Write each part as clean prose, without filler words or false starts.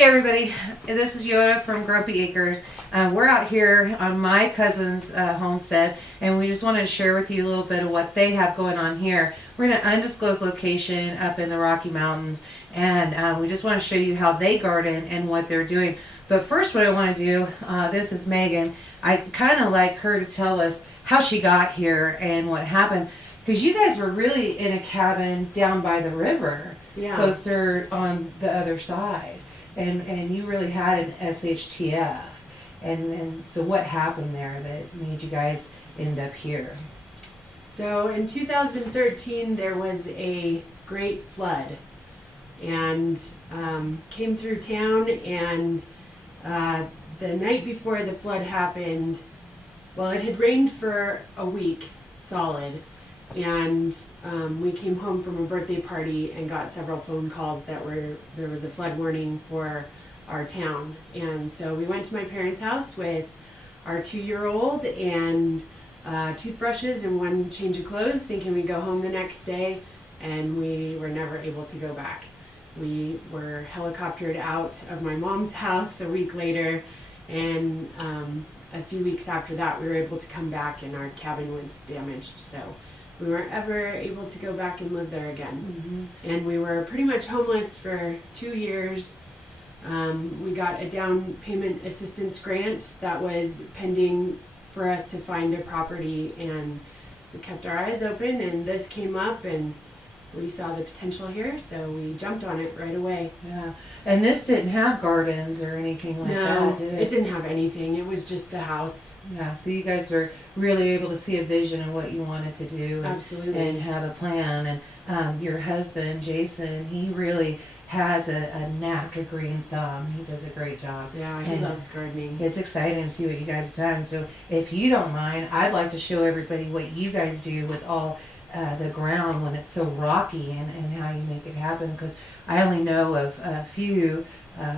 Hey everybody, this is Yoda from Grumpy Acres. We're out here on my cousin's homestead, and we just wanted to share with you a little bit of what they have going on here. We're in an undisclosed location up in the Rocky Mountains, and we just want to show you how they garden and what they're doing. But first, what I want to do, this is Megan. I kind of like her to tell us how she got here and what happened, because you guys were really in a cabin down by the river, closer on the other side. And you really had an SHTF. And so what happened there that made you guys end up here? So in 2013, there was a great flood and came through town, and the night before the flood happened, well, it had rained for a week solid, and we came home from a birthday party and got several phone calls that there was a flood warning for our town. And so we went to my parents' house with our 2-year-old and toothbrushes and one change of clothes, thinking we'd go home the next day, and we were never able to go back. We were helicoptered out of my mom's house a week later, and a few weeks after that we were able to come back, and our cabin was damaged, so we weren't ever able to go back and live there again. Mm-hmm. And we were pretty much homeless for 2 years. We got a down payment assistance grant that was pending for us to find a property, and we kept our eyes open, and this came up, and we saw the potential here, so we jumped on it right away. Yeah, and this didn't have gardens or anything like that, did it? It didn't have anything. It was just the house. Yeah, so you guys were really able to see a vision of what you wanted to do. And, absolutely. And have a plan. And your husband, Jason, he really has a knack, a green thumb. He does a great job. Yeah, he loves gardening. It's exciting to see what you guys done. So if you don't mind, I'd like to show everybody what you guys do with all the ground when it's so rocky, and how you make it happen, because I only know of a few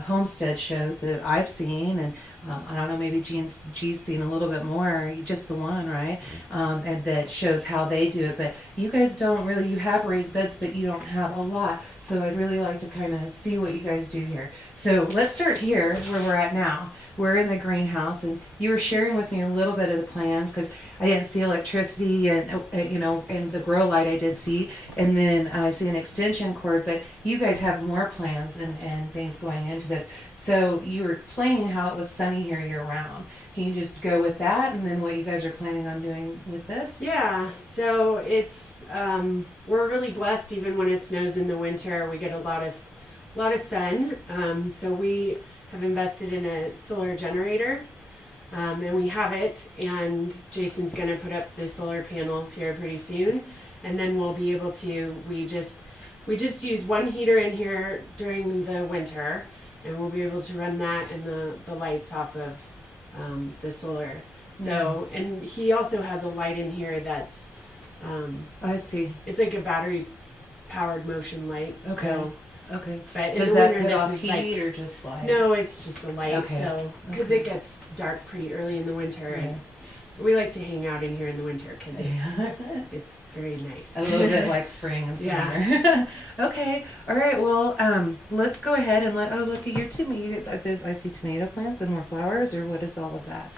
Homestead shows that I've seen, and I don't know, maybe G's seen a little bit more, just the one, right? And that shows how they do it. But you guys don't really, you have raised beds, but you don't have a lot. So I'd really like to kind of see what you guys do here. So let's start here where we're at now. We're in the greenhouse, and you were sharing with me a little bit of the plans, because I didn't see electricity, and and the grow light I did see, and then I see an extension cord. But you guys have more plans and things going into this. So you were explaining how it was sunny here year round. Can you just go with that, and then what you guys are planning on doing with this? Yeah, so it's we're really blessed. Even when it snows in the winter, we get a lot of sun. So we have invested in a solar generator, and we have it, and Jason's going to put up the solar panels here pretty soon, and then we'll be able to, we just use one heater in here during the winter, and we'll be able to run that and the lights off of the solar. So, nice. And he also has a light in here that's I see, it's like a battery powered motion light. Okay. So, okay. But does in the that winter, put off this is heat, like, or just light? no, it's just a light. Okay. So because it gets dark pretty early in the winter, and we like to hang out in here in the winter because it's very nice. A little bit like spring and summer. Yeah. Okay. All right. Well, let's go ahead and look at your tomato. I see tomato plants and more flowers, or what is all of that?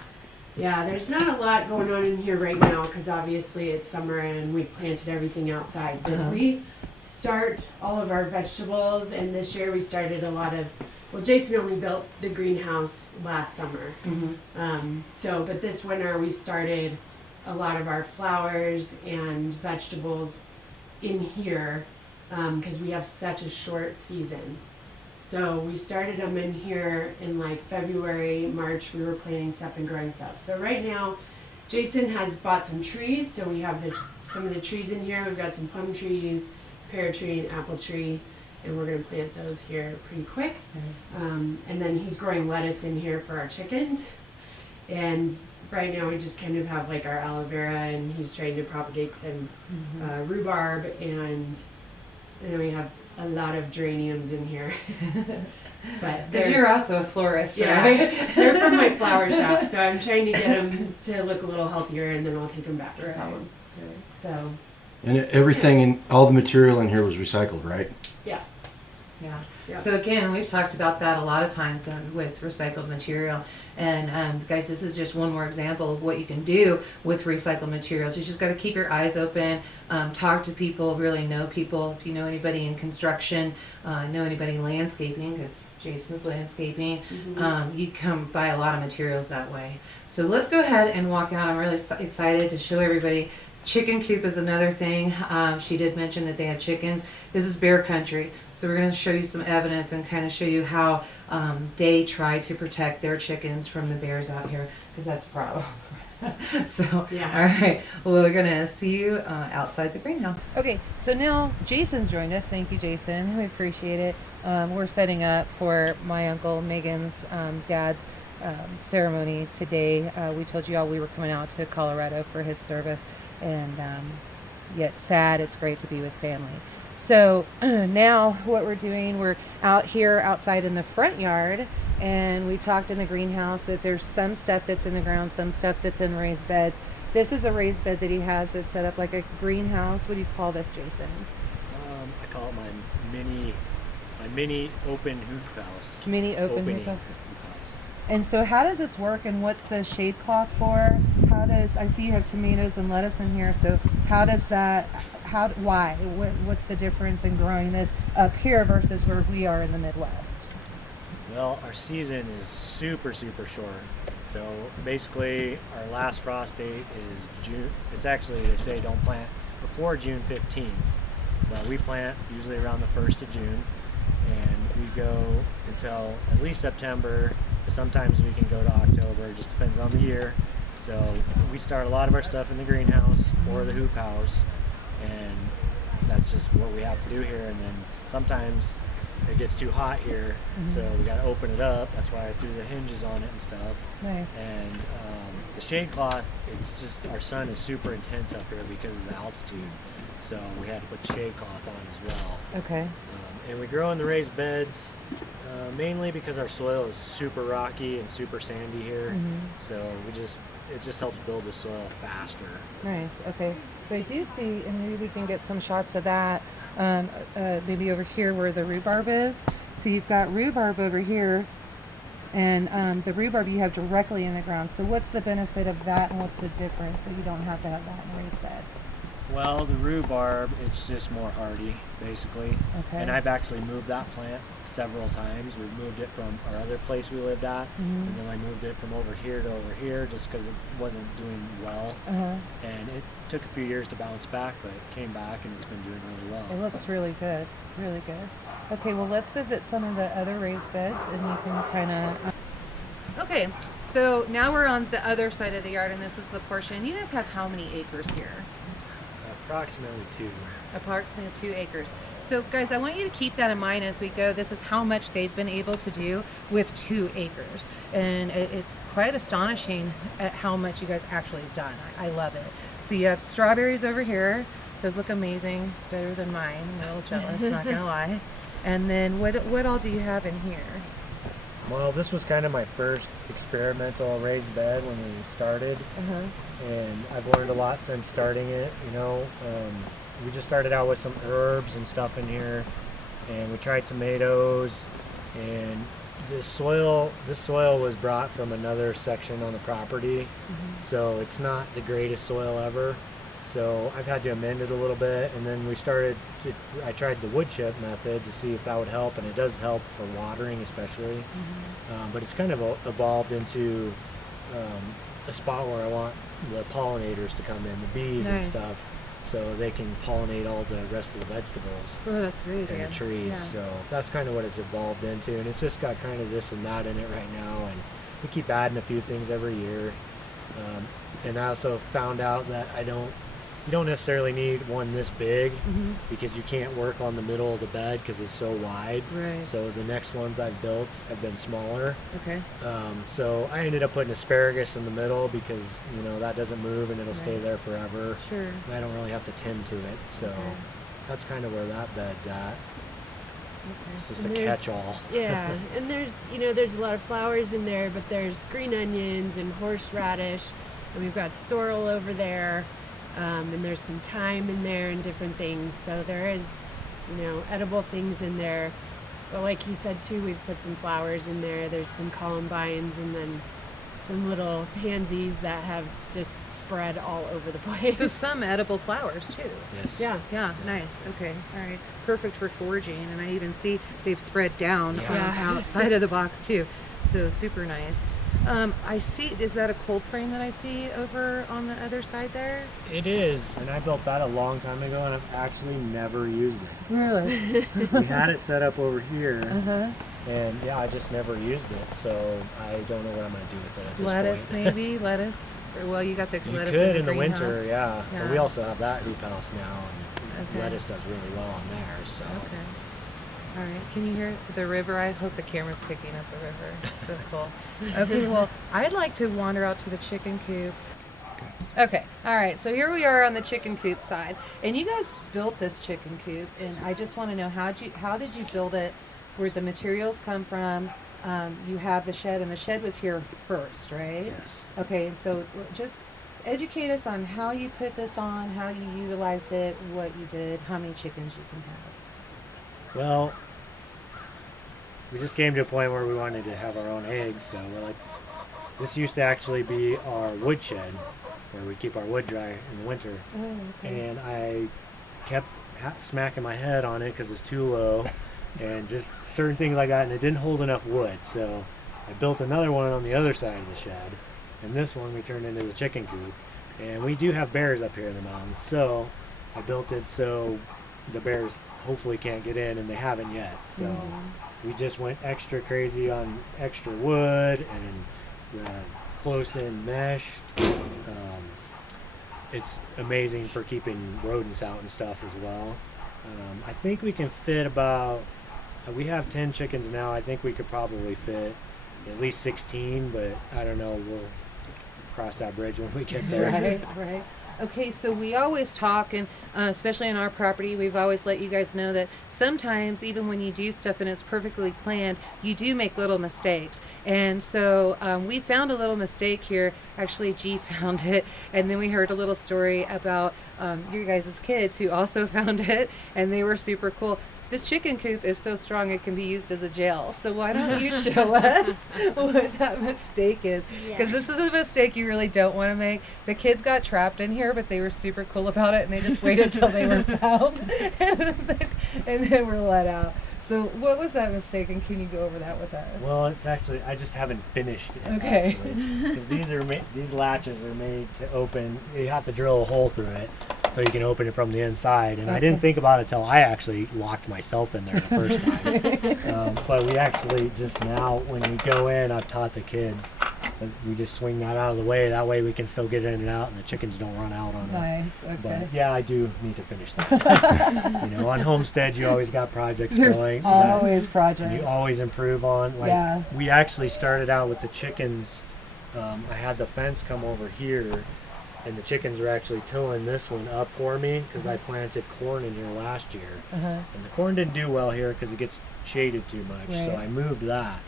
Yeah, there's not a lot going on in here right now because obviously it's summer and we planted everything outside. But we start all of our vegetables, and this year we started a lot of, well, Jason only built the greenhouse last summer. Mm-hmm. But this winter we started a lot of our flowers and vegetables in here because we have such a short season. So we started them in here in like February, March. We were planting stuff and growing stuff. So right now, Jason has bought some trees. So we have some of the trees in here. We've got some plum trees, pear tree, and apple tree, and we're going to plant those here pretty quick. Nice. And then he's growing lettuce in here for our chickens. And right now we just kind of have like our aloe vera, and he's trying to propagate some rhubarb, and then we have a lot of geraniums in here. But you're also a florist, yeah, right? They're from my flower shop, so I'm trying to get them to look a little healthier, and then I'll take them back and sell them. Right. So. And everything in all the material in here was recycled, right? Yeah. Yeah. Yeah. So again, we've talked about that a lot of times with recycled material. And guys, this is just one more example of what you can do with recycled materials. You just got to keep your eyes open, talk to people, really know people. If you know anybody in construction, know anybody in landscaping, because Jason's landscaping, you come buy a lot of materials that way. So let's go ahead and walk out. I'm really excited to show everybody. Chicken coop is another thing. She did mention that they have chickens. This is bear country, so we're going to show you some evidence and kind of show you how they try to protect their chickens from the bears out here, because that's a problem. So, Yeah. all right, well, we're going to see you outside the greenhouse. Okay, so now Jason's joined us. Thank you, Jason. We appreciate it. We're setting up for my uncle Megan's dad's ceremony today. We told you all we were coming out to Colorado for his service, and yet sad, it's great to be with family. So now what we're doing, we're out here outside in the front yard, and we talked in the greenhouse that there's some stuff that's in the ground, some stuff that's in raised beds. This is a raised bed that he has that's set up like a greenhouse. What do you call this, Jason? I call it my mini open hoop house. Mini open Opening hoop house. hoop house. And so how does this work, and what's the shade cloth for? How does, I see you have tomatoes and lettuce in here, so how does that, why? What's the difference in growing this up here versus where we are in the Midwest? Well, our season is super short. So basically, our last frost date is June. It's actually, they say don't plant before June 15th, but we plant usually around the 1st of June, and we go until at least September. Sometimes we can go to October. It just depends on the year. So we start a lot of our stuff in the greenhouse or the hoop house, and that's just what we have to do here. And then sometimes it gets too hot here, so we got to open it up. That's why I threw the hinges on it and stuff. Nice. And the shade cloth, it's just, our sun is super intense up here because of the altitude, so we had to put the shade cloth on as well. Okay. And we grow in the raised beds mainly because our soil is super rocky and super sandy here, so it just helps build the soil faster. Nice. Okay. But I do see, and maybe we can get some shots of that. Maybe over here where the rhubarb is. So you've got rhubarb over here, and the rhubarb you have directly in the ground. So what's the benefit of that, and what's the difference that you don't have to have that in a raised bed? Well, the rhubarb, it's just more hardy, basically. Okay. And I've actually moved that plant several times. We've moved it from our other place we lived at, and then I moved it from over here to over here just because it wasn't doing well. And it took a few years to bounce back, but it came back and it's been doing really well. It looks really good. Really good. Okay, well, let's visit some of the other raised beds, and you can kind of... Okay, so now we're on the other side of the yard, and this is the portion. You guys have how many acres here? Approximately 2. Approximately 2 acres. So guys, I want you to keep that in mind as we go. This is how much they've been able to do with 2 acres. And it's quite astonishing at how much you guys actually have done. I love it. So you have strawberries over here. Those look amazing, better than mine. I'm a little jealous, not gonna lie. And then what all do you have in here? Well, this was kind of my first experimental raised bed when we started, and I've learned a lot since starting it. We just started out with some herbs and stuff in here, and we tried tomatoes, and this soil was brought from another section on the property, so it's not the greatest soil ever. So I've had to amend it a little bit, and then I tried the wood chip method to see if that would help, and it does help for watering especially. But it's kind of evolved into a spot where I want the pollinators to come in, the bees and stuff, so they can pollinate all the rest of the vegetables. Oh, that's great. And the trees. Yeah. So that's kind of what it's evolved into, and it's just got kind of this and that in it right now, and we keep adding a few things every year. And I also found out that you don't necessarily need one this big, because you can't work on the middle of the bed because it's so wide. Right. So the next ones I've built have been smaller. Okay. So I ended up putting asparagus in the middle because that doesn't move and it'll stay there forever. Sure. And I don't really have to tend to it. So that's kind of where that bed's at. Okay. It's just a catch-all. Yeah, and there's a lot of flowers in there, but there's green onions and horseradish, and we've got sorrel over there. And there's some thyme in there and different things. So there is, edible things in there. But like you said too, we've put some flowers in there. There's some columbines and then some little pansies that have just spread all over the place. So some edible flowers too. Yes. Yeah, nice. Okay, all right. Perfect for foraging. And I even see they've spread down outside of the box too. So super nice. I see, is that a cold frame that I see over on the other side there? It is, and I built that a long time ago, and I've actually never used it. Really? We had it set up over here, Uh-huh. and yeah, I just never used it, so I don't know what I'm going to do with it at this Lettuce, point. maybe? Lettuce? Or, well, you got the You lettuce could in in the the winter, greenhouse. yeah. Yeah. But we also have that hoop house now, and Okay. lettuce does really well on there, so. Okay. All right. Can you hear the river? I hope the camera's picking up the river. It's so cool. Okay, well, I'd like to wander out to the chicken coop. Okay. All right. So here we are on the chicken coop side. And you guys built this chicken coop, and I just want to know how did you build it? Where the materials come from? You have the shed, and the shed was here first, right? Yes. Okay. So just educate us on how you put this on, how you utilized it, what you did, how many chickens you can have. Well, we just came to a point where we wanted to have our own eggs, so we're like, this used to actually be our wood shed, where we keep our wood dry in the winter. Oh, okay. And I kept smacking my head on it because it's too low, and just certain things like that, and it didn't hold enough wood. So I built another one on the other side of the shed, and this one we turned into the chicken coop. And we do have bears up here in the mountains, so I built it so the bears hopefully can't get in, and they haven't yet. So we just went extra crazy on extra wood and close-in mesh. It's amazing for keeping rodents out and stuff as well. I think we can fit about, we have 10 chickens now. I think we could probably fit at least 16, but I don't know. We'll cross that bridge when we get there. Right. Okay, so we always talk, and especially on our property, we've always let you guys know that sometimes, even when you do stuff and it's perfectly planned, you do make little mistakes. And so we found a little mistake here. Actually, G found it, and then we heard a little story about you guys' kids who also found it, and they were super cool. This chicken coop is so strong it can be used as a jail. So why don't you show us what that mistake is? Because this is a mistake you really don't want to make. The kids got trapped in here, but they were super cool about it, and they just waited until they were found, and then were let out. So what was that mistake, and can you go over that with us? Well, it's actually, I just haven't finished it. Okay. Because these latches are made to open. You have to drill a hole through it so you can open it from the inside. And I didn't think about it till I actually locked myself in there the first time. But we actually just now, when we go in, I've taught the kids that we just swing that out of the way. That way we can still get in and out, and the chickens don't run out on us. Nice. Okay. But yeah, I do need to finish that. On Homestead, you always got projects going. Always projects. You always improve on. We actually started out with the chickens. I had the fence come over here, and the chickens were actually tilling this one up for me because I planted corn in here last year. And the corn didn't do well here because it gets shaded too much. Right. So I moved that.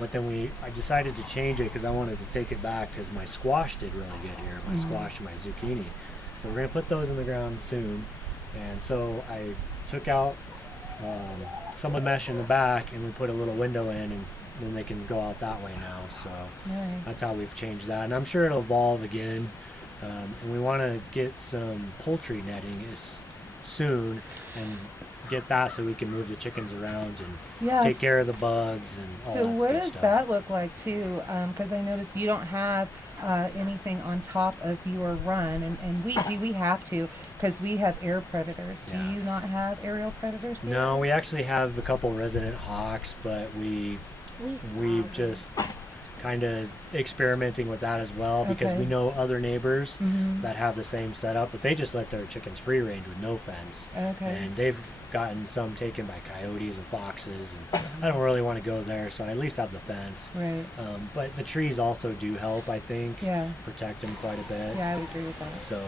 But then I decided to change it because I wanted to take it back because my squash did really good here. My squash and my zucchini. So we're going to put those in the ground soon. And so I took out some of the mesh in the back, and we put a little window in, and then they can go out that way now. So that's how we've changed that. And I'm sure it'll evolve again. And we want to get some poultry netting soon and get that so we can move the chickens around and take care of the bugs and all that. So what good does stuff. that look like too? Because I noticed you don't have anything on top of your run, and we have to because we have air predators. Yeah. Do you not have aerial predators here? No, we actually have a couple resident hawks, but we've just kind of experimenting with that as well because Okay. we know other neighbors that have the same setup, but they just let their chickens free range with no fence. Okay. And they've gotten some taken by coyotes and foxes, and I don't really want to go there, so I at least have the fence. Right. But the trees also do help, I think, Yeah. protect them quite a bit. Yeah, I would agree with that. So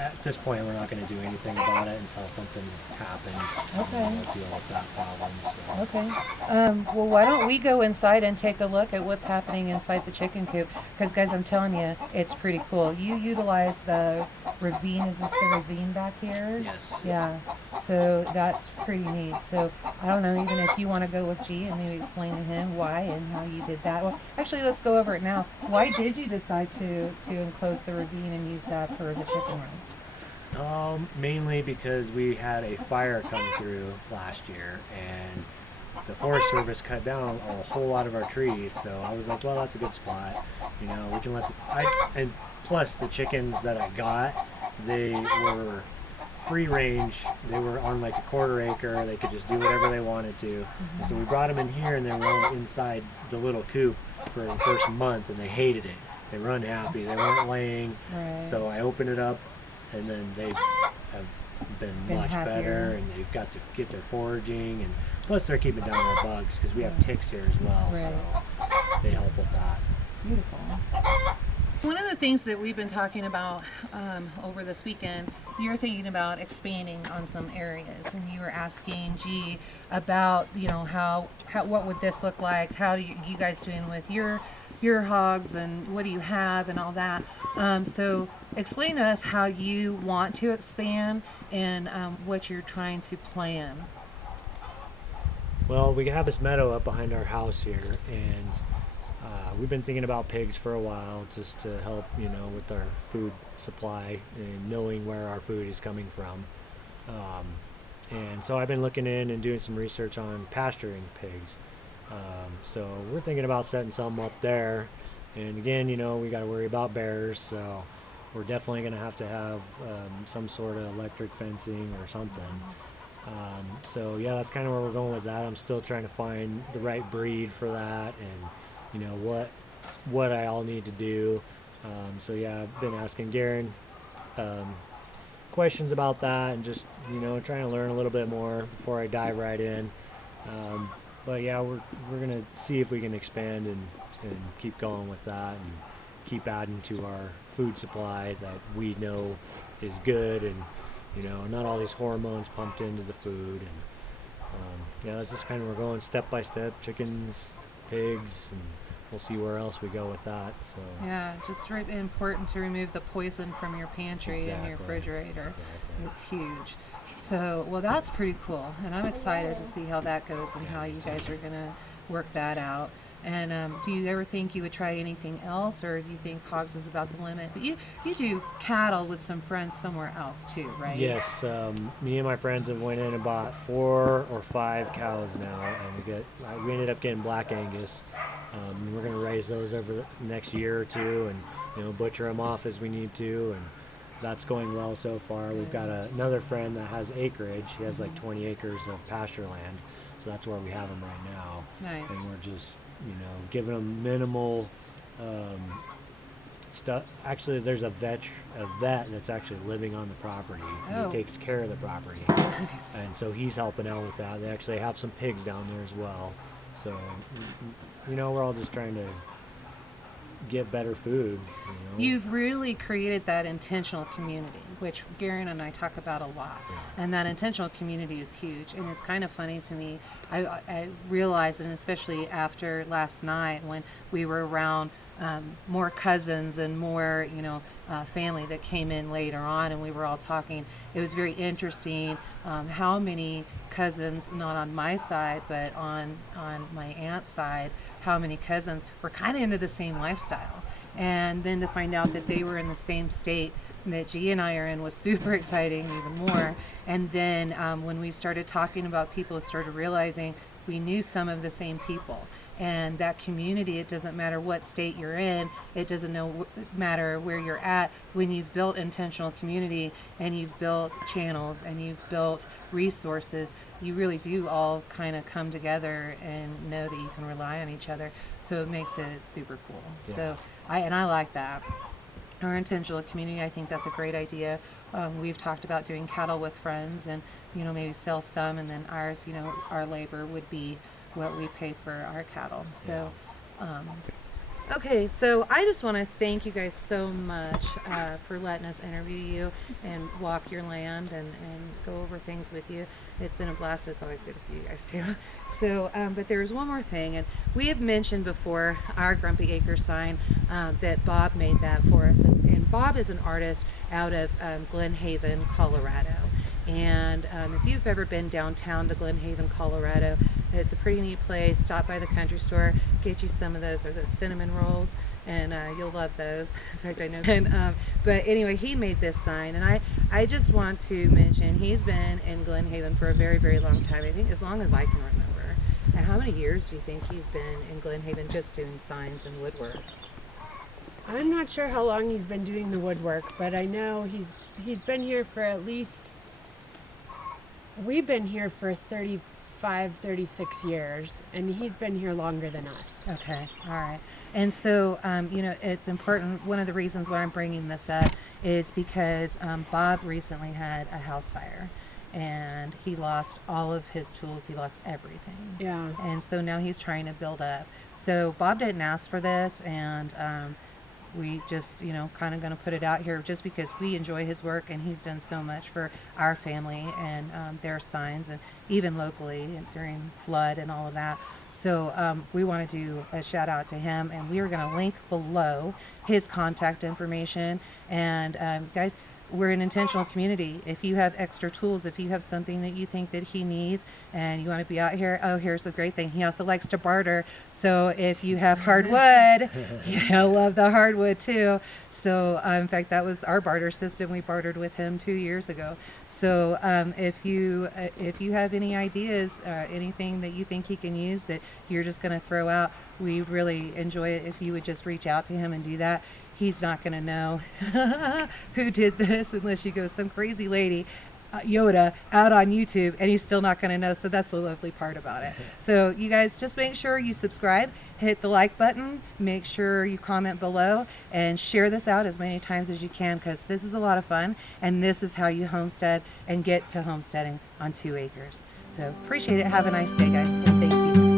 at this point, we're not going to do anything about it until something happens. Okay. And we'll deal with that problem. So. Okay. Well, why don't we go inside and take a look at what's happening inside the chicken coop? Because, guys, I'm telling you, it's pretty cool. You utilize the ravine. Is this the ravine back here? Yes. Yeah. So that's pretty neat. So I don't know, even if you want to go with G and maybe explain to him why and how you did that. Well, actually, let's go over it now. Why did you decide to enclose the ravine and use that for the chicken run? Mainly because we had a fire come through last year, and the Forest Service cut down a whole lot of our trees. So I was like, well, that's a good spot. You know, we can let and plus the chickens that I got, they were free range. They were on like a quarter acre. They could just do whatever they wanted to. And so we brought them in here, and they were all inside the little coop for the first month, and they hated it. They were unhappy. They weren't laying. Right. So I opened it up, and then they have been much happier. better, and they've got to get their foraging, and plus they're keeping down our bugs because we have ticks here as well. Right. So they help with that. Beautiful. One of the things that we've been talking about over this weekend, you're thinking about expanding on some areas, and you were asking G about, you know, how what would this look like? How do you guys doing with your hogs, and what do you have, and all that. So explain to us how you want to expand and what you're trying to plan. Well, we have this meadow up behind our house here, and we've been thinking about pigs for a while, just to help, you know, with our food supply and knowing where our food is coming from. And so I've been looking in and doing some research on pasturing pigs. So we're thinking about setting some up there. And again, you know, we got to worry about bears, so we're definitely going to have some sort of electric fencing or something. So yeah, that's kind of where we're going with that. I'm still trying to find the right breed for that, and you know what I all need to do. So yeah, I've been asking Garen questions about that, and just, you know, trying to learn a little bit more before I dive right in. But yeah, we're gonna see if we can expand and keep going with that, and keep adding to our food supply that we know is good, and you know, not all these hormones pumped into the food. And yeah, that's just kind of, we're going step by step. Chickens, pigs, and we'll see where else we go with that. So Yeah, just important to remove the poison from your pantry and your Exactly. refrigerator. Exactly. It's huge. So, well, that's pretty cool, and I'm excited to see how that goes and how you guys are gonna work that out. And do you ever think you would try anything else, or do you think hogs is about the limit? But you do cattle with some friends somewhere else too, right? Yes, me and my friends have went in and bought 4 or 5 cows now, and we ended up getting Black Angus. We're going to raise those over the next year or two, and you know, butcher them off as we need to, and that's going well so far. We've got another friend that has acreage. He has like 20 acres of pasture land, so that's where we have them right now. Nice. And we're just, you know, giving them minimal stuff. Actually, there's a vet that's actually living on the property. And Oh. He takes care of the property, Nice. and so he's helping out with that. They actually have some pigs down there as well. So, you know, we're all just trying to get better food. You know? You've really created that intentional community, which Garen and I talk about a lot. And that intentional community is huge. And it's kind of funny to me. I realized, and especially after last night when we were around more cousins and more, you know, family that came in later on, and we were all talking. It was very interesting how many cousins, not on my side, but on my aunt's side, how many cousins were kind of into the same lifestyle. And then to find out that they were in the same state that G and I are in was super exciting, even more. And then when we started talking about people, started realizing we knew some of the same people. And that community, it doesn't matter what state you're in, it doesn't matter where you're at. When you've built intentional community and you've built channels and you've built resources, you really do all kind of come together and know that you can rely on each other. So it makes it super cool. Yeah. So I like that. Our intentional community, I think that's a great idea. We've talked about doing cattle with friends, and you know, maybe sell some, and then ours, you know, our labor would be what we pay for our cattle. So Okay, so I just want to thank you guys so much for letting us interview you and walk your land and go over things with you. It's been a blast. It's always good to see you guys too. So, but there's one more thing, and we have mentioned before our Grumpy Acre sign that Bob made that for us. And Bob is an artist out of Glen Haven, Colorado. And if you've ever been downtown to Glen Haven, Colorado, it's a pretty neat place. Stop by the country store, get you some of those cinnamon rolls, and you'll love those. In fact, I know. And but anyway, he made this sign, and I just want to mention he's been in Glen Haven for a very, very long time. I think as long as I can remember. And how many years do you think he's been in Glen Haven just doing signs and woodwork? I'm not sure how long he's been doing the woodwork, but I know he's been here for at least, we've been here for 35, 36 years, and he's been here longer than us. Okay, all right. And so, it's important. One of the reasons why I'm bringing this up is because Bob recently had a house fire, and he lost all of his tools. He lost everything. Yeah. And so now he's trying to build up. So Bob didn't ask for this, and we just, kind of going to put it out here just because we enjoy his work, and he's done so much for our family and their signs, and even locally and during flood and all of that. So we want to do a shout out to him, and we are going to link below his contact information. And guys, we're an intentional community. If you have extra tools, if you have something that you think that he needs and you want to be out here, here's the great thing. He also likes to barter. So if you have hardwood, he'll love the hardwood too. So in fact, that was our barter system. We bartered with him 2 years ago. So if you have any ideas, anything that you think he can use that you're just going to throw out, we really enjoy it if you would just reach out to him and do that. He's not going to know who did this unless you go some crazy lady, Yoda, out on YouTube, and he's still not going to know. So that's the lovely part about it. So you guys just make sure you subscribe, hit the like button, make sure you comment below, and share this out as many times as you can, because this is a lot of fun, and this is how you homestead and get to homesteading on 2 acres. So appreciate it. Have a nice day, guys, and thank you.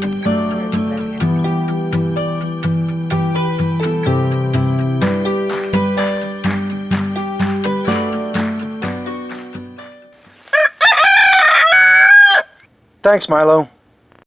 Thanks, Milo.